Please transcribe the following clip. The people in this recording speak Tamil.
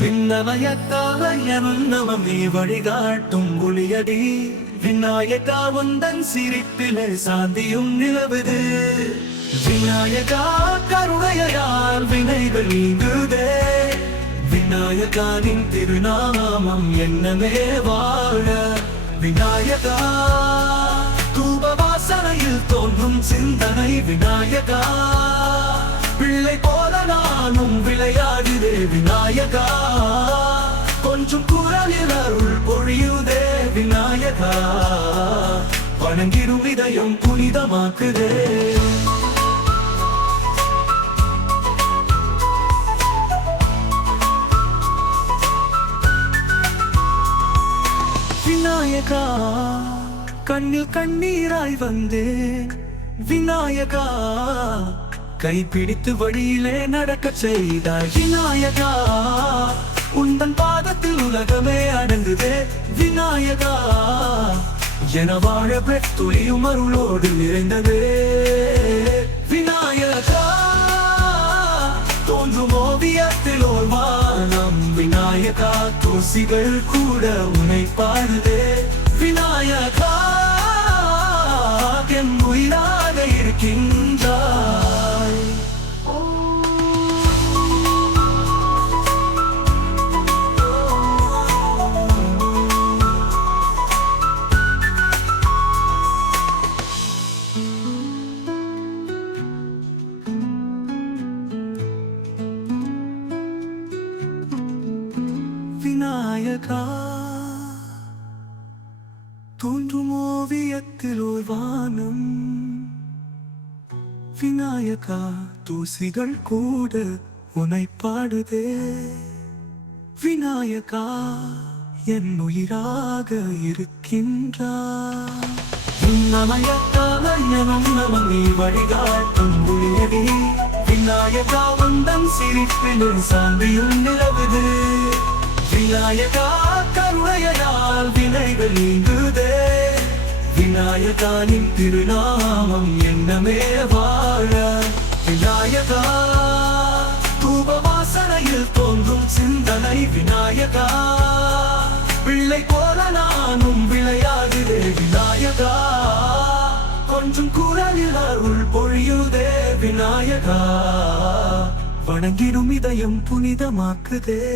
விண்ணமயத்தால எவன்னவம் நீ வழிகாட்டும் ஒளியடி விநாயகா உந்தன் சிரிப்பிலே சாந்தியும் நிலவுது. விநாயகா கருணையால் வினைகள் நீங்குதே. விநாயகானின் திருநாமம் என்னமே வாழ. விநாயகா தூப வாசனையில் தோன்றும் சிந்தனை. விநாயகா பிள்ளை போல விநாயகா கொஞ்சம் குரலில் அருள் பொழியுதே விநாயகா. வணங்கிடும் இதயம் புனிதமாக்குதே. விநாயகா கண்ணில் கண்ணீராய் வந்தேன். விநாயகா கைப்பிடித்து வழியிலே நடக்க செய்தாய். விநாயகா உந்தன் பாதத்தில் உலகமே அடங்குதே. விநாயகா என வாழ பெற்றுளியும் அருளோடு நிறைந்தது. விநாயகா தோன்றும் ஓவியத்தில் ஓர் விநாயகா தூசிகள் கூட உன்னை பாடுதே. விநாயகா என் உயிராக இருக்கின்ற விநாயகா தோன்றும் ஓவியத்தில் ஒரு வானம். விநாயகா தூசிகள் கூட உனை பாடுதே. விநாயகா என் உயிராக இருக்கின்றார் உன்னமயத்தால எனும் நமனை வழிகாட்டும் ஒளியடி விநாயகா உந்தன் சிரிப்பிலும் சாந்தியும் நிலவுது. விநாயகா கருணையனால் வினைகள் நீங்குதே. விநாயகானின் திருநாமம் என்னமே வாழ. விநாயகா தூப வாசனையில் தோன்றும் சிந்தனை விநாயகா. பிள்ளை போல நானும் விளையாடுதே விநாயகா. கொஞ்சம் குரலில் அருள் பொழியுதே விநாயகா. வணங்கிடும் இதயம் புனிதமாக்குதே.